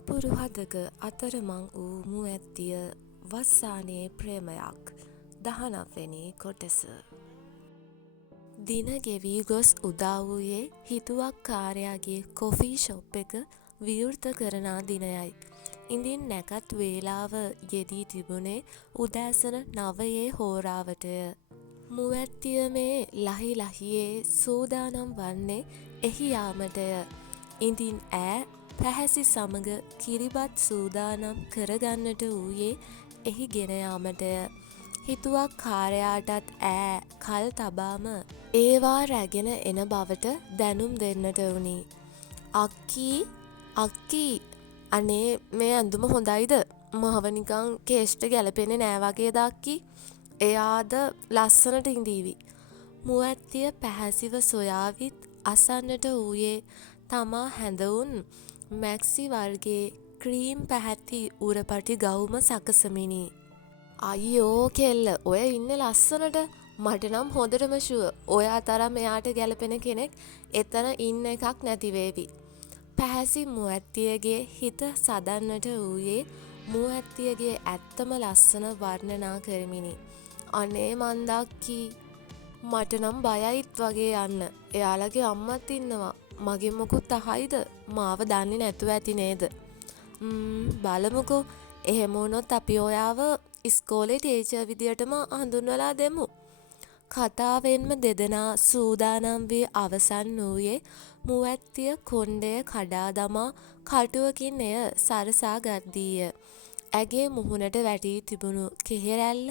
නපුරු හදක අතරමං වූ මුවැත්තිය වස්සානයේ ප්‍රේමයක් 19 වෙනි කොටස. දින ගෙවී ගොස් උදා වූයේ හිතුවක්කාරයාගේ කොෆී ෂොප් එක විවෘත කරනා දිනයයි. ඉඳින් නැකත් වේලාව යෙදී තිබුණේ උදෑසන 9 හෝරාවටය. මුවැත්තිය මේ ලහි ලහියේ සූදානම් වන්නේ එහි යාමටය. ඉඳින් ඈ පැහැසි සමග කිරිබත් සූදානම් කරගන්නට වූයේ එහි ගෙන යාමටය. හිතුවක්කාරයාටත් ඈ කල් තබාම ඒවා රැගෙන එන බවට දැනුම් දෙන්නට වුණි. අක්කී අනේ මේ ඇඳුම හොඳයිද? මහව නිකන් කේෂ්ට ගැලපෙන්නේ නෑ වගේද අක්කී? එයාද ලස්සනට ඉඳීවි. මුවැත්තිය පැහැසිව සොයාවිත් අසන්නට වූයේ තමා හැඳවුන් මැක්සි වර්ගේ ක්‍රීම් පැහැති උරපටි ගවුම සකසමිනි. අයියෝ කෙල්ල ඔය ඉන්න ලස්සනට. මට නම් හොඳටම ෂුවර් ඔයා තරම් එයාට ගැලපෙන කෙනෙක් එතන ඉන්න එකක් නැතිවේවි. පැහැසි මුවැත්තියගේ හිත සදන්නට වූයේ මුවැත්තියගේ ඇත්තම ලස්සන වර්ණනා කරමිනි. අනේ මන්දක්කී මට නම් බයයිත් වගේ යන්න. එයාලගේ අම්මත් ඉන්නවා. මගෙන් මොකුත් අහයිද? මාව දන්නේ නැතුව ඇති නේද? බලමුකෝ. එහෙම වුණොත් අපි ඔයාව ඉස්කෝලේ ටීචර් විදියටම හඳුන්වලා දෙමු. කතාවෙන්ම දෙදෙනා සූදානම් වී අවසන් වූයේ මුවැත්තිය කොණ්ඩය කඩා දමා කටුවකින් එය සරසා ගද්දීය. ඇගේ මුහුණට වැටී තිබුණු කෙහෙරැල්ල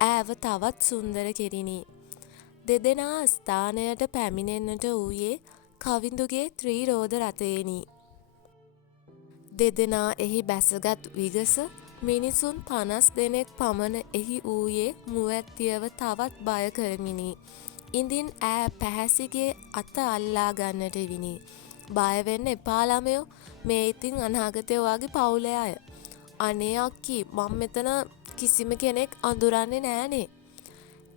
ඈව තවත් සුන්දර කෙරිණි. දෙදෙනා ස්ථානයට පැමිණෙන්නට වූයේ කවිඳුගේ ත්‍රීරෝද රථයෙනි. දෙදෙනා එහි බැසගත් විගස මිනිසුන් 50 දෙනෙක් පමණ එහි වූයේ මුවැත්තියව තවත් බය කරමිනි. ඉඳින් ඈ පැහැසිගේ අත අල්ලා ගන්නට විනි. බය වෙන්න එපා ළමයෝ. මේ ඉතින් අනාගතේ ඔයාගේ පවුලේ අය. අනේ අක්කී මම මෙතන කිසිම කෙනෙක් අඳුරන්නේ නෑනේ.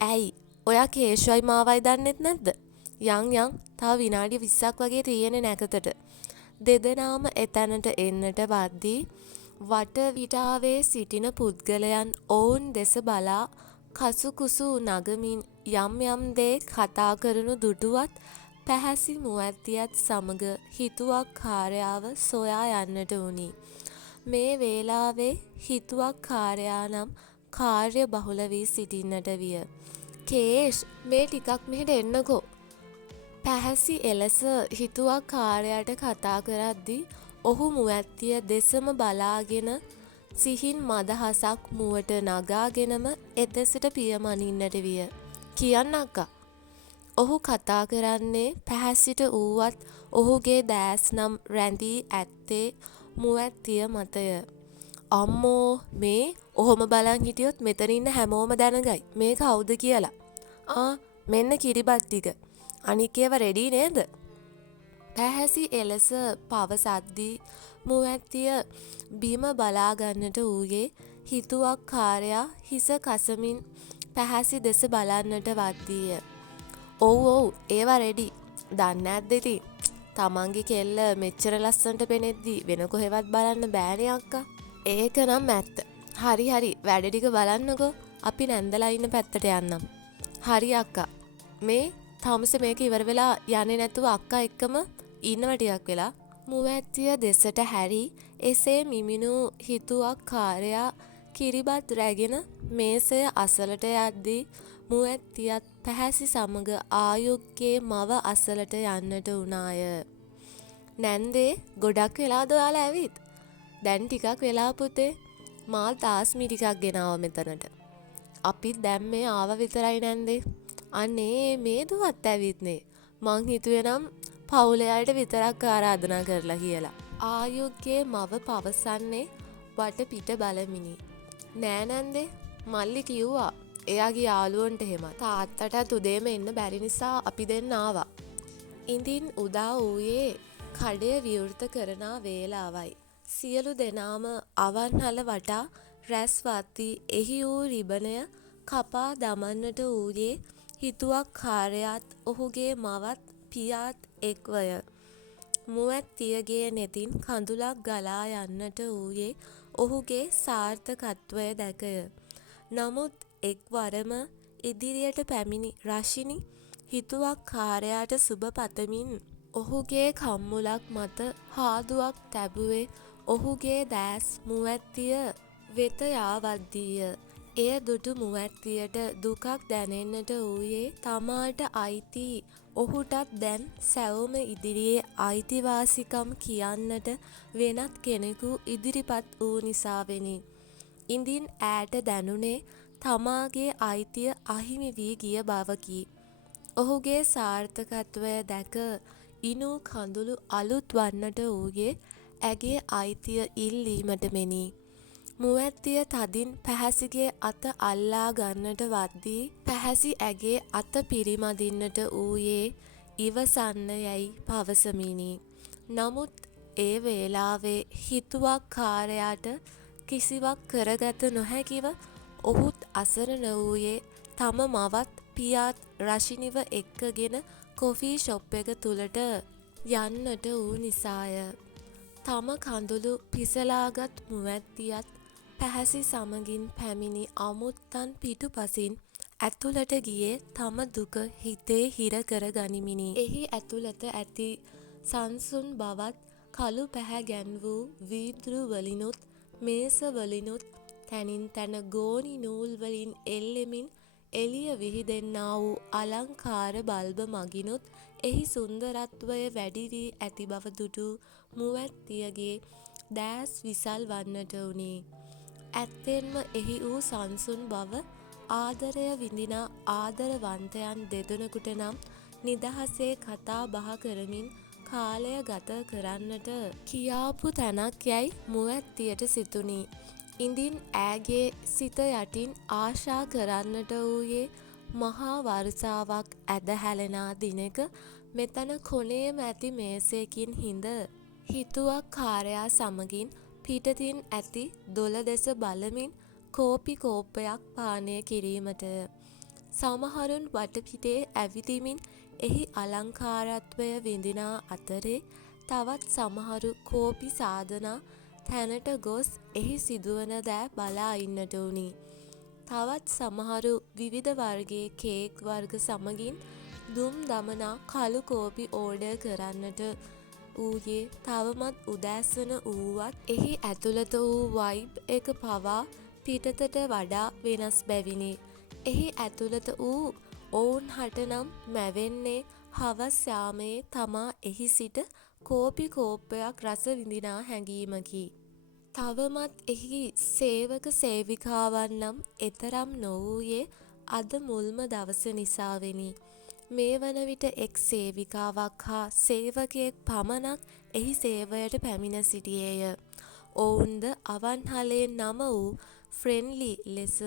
ඇයි? ඔයා කේෂුවයි මාවයි දන්නෙත් නැද්ද? යන් තව විනාඩි 20ක් වගේ තියෙන්නේ නැකතට. දෙදෙනාම එතැනට එන්නට වද්දී වටවිටාවේ සිටින පුද්ගලයන් ඔවුන් දෙස බලා කසුකුසු නගමින් යම් දේ කතා කරනු දුටුවත් පැහැසි මුවැත්තියත් සමග හිතුවක්කාරයාව සොයා යන්නට වුණි. මේ වේලාවේ හිතුවක්කාරයා නම් කාර්ය බහුල වී සිටින්නට විය. කේෂ් මේ ටිකක් මෙහෙට එන්නකෝ. පැහැසි එලෙස හිතුවක්කාරයාට කතා කරද්දී ඔහු මුවැත්තිය දෙසම බලාගෙන සිහින් මදහසක් මුවට නගාගෙනම එදෙසට පියමනින්නට විය. කියන්න අක්කා. ඔහු කතා කරන්නේ පැහැසිට වූවත් ඔහුගේ දෑස් නම් රැඳී ඇත්තේ මුවැත්තිය මතය. අම්මෝ මේ ඔහොම බලන් හිටියොත් මෙතන ඉන්න හැමෝම දැනගයි මේ කවුද කියලා. මෙන්න කිරිබත් ටික. අනික් ඒවා රෙඩි නේද? පැහැසි එලෙස පවසද්දී මුවැත්තිය බිම බලා ගන්නට වූයේ හිතුවක්කාරයා හිස කසමින් පැහැසි දෙස බලන්නට වද්දීය. ඔව් ඒවා රෙඩි. දන්නේ නැද්ද ඉතින්? තමන්ගේ කෙල්ල මෙච්චර ලස්සනට පෙනෙද්දි වෙන කොහෙවත් බලන්න බෑනේ අක්කා. ඒක නම් ඇත්ත. හරි වැඩ ටික බලන්නකෝ. අපි නැන්දලා ඉන්න පැත්තට යන්නම්. හරි අක්කා. මේ තාමසේ මේක ඉවර වෙලා යන්නේ නැතුව අක්කා එක්කම ඉන්නව ටිකක් වෙලා. මුවැත්තිය දෙසට හැරි එසේ මිමිනු හිතුවක්කාරයා කිරිබත් රැගෙන මේසය අසලට යද්දී මුවැත්තියත් පැහැසි සමග ආයුක්ගේ මව අසලට යන්නට වුණාය. නැන්දේ ගොඩක් වෙලාද ඔයාලා ඇවිත්? දැන් ටිකක් වෙලා පුතේ. මාත් ආස්මි ටිකක් ගෙනාවා මෙතනට. අපිත් දැන් මේ ආව විතරයි නැන්දේ. අනේ මේ දුවත් ඇවිත්නේ. මං හිතුවේ නම් පවුලේ අයට විතරක් ආරාධනා කරලා කියලා. ආයුක්ගේ මව පවසන්නේ වට පිට බලමිනි. නෑ නැන්දේ මල්ලි කිව්වා එයාගේ යාළුවන්ට එහෙම තාත්තට උදේම එන්න බැරි නිසා අපි දෙන්න ආවා. ඉඳින් උදා වූයේ කඩය විවෘත කරන වේලාවයි. සියලු දෙනාම අවන්හල වටා රැස් වත්ී එහි වූ රිබනය කපා දමන්නට වූයේ හිතුවක්කාරයාත් ඔහුගේ මවත් පියාත් එක්වය. මුවැත්තියගේ නෙතින් කඳුලක් ගලා යන්නට වූයේ ඔහුගේ සාර්ථකත්වය දැකය. නමුත් එක්වරම ඉදිරියට පැමිණි රශිනි හිතුවක්කාරයාට සුබ පතමින් ඔහුගේ කම්මුලක් මත හාදුවක් තැබුවේ ඔහුගේ දෑස් මුවැත්තිය වෙත යාවද්දීය. එය දුටු මුවැත්තියට දුකක් දැනෙන්නට වූයේ තමාට අයිති ඔහුටත් දැන් සැවොම ඉදිරියේ අයිතිවාසිකම් කියන්නට වෙනත් කෙනෙකු ඉදිරිපත් වූ නිසාවෙනි. ඉඳින් ඈට දැනුනේ තමාගේ අයිතිය අහිමි වී ගිය බවකි. ඔහුගේ සාර්ථකත්වය දැක ඉනූ කඳුළු අලුත් වන්නට වූයේ ඇගේ අයිතිය ඉල්ලීමට මෙනි. මුවැත්තිය තදින් පැහැසිගේ අත අල්ලා ගන්නට වද්දී පැහැසි ඇගේ අත පිරිමදින්නට වූයේ ඉවසන්න යැයි පවසමිනි. නමුත් ඒ වේලාවේ හිතුවක්කාරයාට කිසිවක් කරගත නොහැකිව ඔහුත් අසරණ වූයේ තම මවත් පියාත් රශිනිව එක්කගෙන කොෆී ෂොප් එක තුළට යන්නට වූ නිසාය. තම කඳුළු පිසලාගත් මුවැත්තියත් පැහැසි සමගින් පැමිණි අමුත්තන් පිටුපසින් ඇතුළට ගියේ තම දුක හිතේ හිර කර ගනිමිනි. එහි ඇතුළත ඇති සංසුන් බවත් කළු පැහැ ගැන්වූ වීදුරු වලිනුත් මේස වලිනුත් තැනින් තැන ගෝනි නූල් වලින් එල්ලෙමින් එළිය විහිදෙන්නා වූ අලංකාර බල්බ මගිනුත් එහි සුන්දරත්වය වැඩි වී ඇති බව දුටු මුවැත්තියගේ දෑස් විසල් වන්නට වුණි. ඇත්තෙන්ම එහි වූ සංසුන් බව ආදරය විඳිනා ආදරවන්තයන් දෙදෙනෙකුට නම් නිදහසේ කතා බහ කරමින් කාලය ගත කරන්නට කියාපු තැනක් යැයි මුවැත්තියට සිතුණි. ඉඳින් ඈගේ සිත යටින් ආශා කරන්නට වූයේ මහා වර්ෂාවක් ඇද හැලෙනා දිනක මෙතන කොනේම ඇති මේසයකින් හිඳ හිතුවක්කාරයා සමගින් පිටතින් ඇති දොළ දෙස බලමින් කෝපි කෝප්පයක් පානය කිරීමටය. සමහරුන් වටපිටේ ඇවිදිමින් එහි අලංකාරත්වය විඳිනා අතරේ තවත් සමහරු කෝපි සාදනා තැනට ගොස් එහි සිදුවන දෑ බලා ඉන්නට වුණි. තවත් සමහරු විවිධ වර්ගයේ කේක් වර්ග සමගින් දුම් දමනා කළු කෝපි ඕඩර් කරන්නට වූයේ තවමත් උදෑසන වූවත් එහි ඇතුළත වූ වයිබ් එක පවා පිටතට වඩා වෙනස් බැවිනි. එහි ඇතුළත වූ ඔවුන් හට නම් මැවෙන්නේ හවස් යාමයේ තමා එහි සිට කෝපි කෝප්පයක් රස විඳිනා හැඟීමකි. තවමත් එහි සේවක සේවිකාවන් නම් එතරම් නොවූයේ අද මුල්ම දවස නිසාවෙනි. මේ වන විට එක් සේවිකාවක් හා සේවකයෙක් පමණක් එහි සේවයට පැමිණ සිටියේය. ඔවුන්ද අවන්හලේ නම වූ ෆ්‍රෙන්ඩ්ලි ලෙස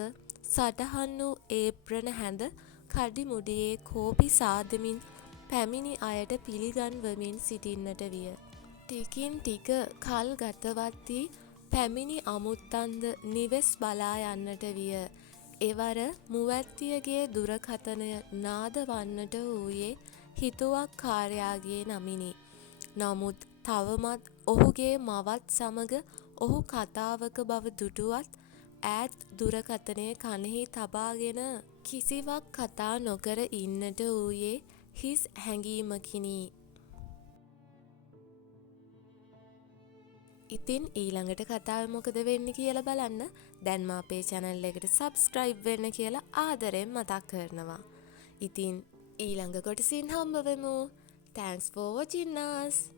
සටහන් වූ ඒප්‍රන හැඳ කඩිමුඩියේ කෝපි සාදමින් පැමිණි අයට පිළිගන්වමින් සිටින්නට විය. ටිකින් ටික කල් ගතවද්දී පැමිණි අමුත්තන්ද නිවෙස් බලා යන්නට විය. එවර මුවැත්තියගේ දුරකථනය නාද වන්නට වූයේ හිතුවක්කාරයාගේ නමිනි. නමුත් තවමත් ඔහුගේ මවත් සමග ඔහු කතාවක බව දුටුවත් ඈත් දුරකථනය කනෙහි තබාගෙන කිසිවක් කතා නොකර ඉන්නට වූයේ හිස් හැඟීමකිනි. ඉතින් ඊළඟට කතාව මොකද වෙන්නේ කියලා බලන්න දැන්ම අපේ channel එකට subscribe වෙන්න කියලා ආදරෙන් මතක් කරනවා. ඉතින් ඊළඟ කොටසින් හම්බ වෙමු. Thanks for watching us.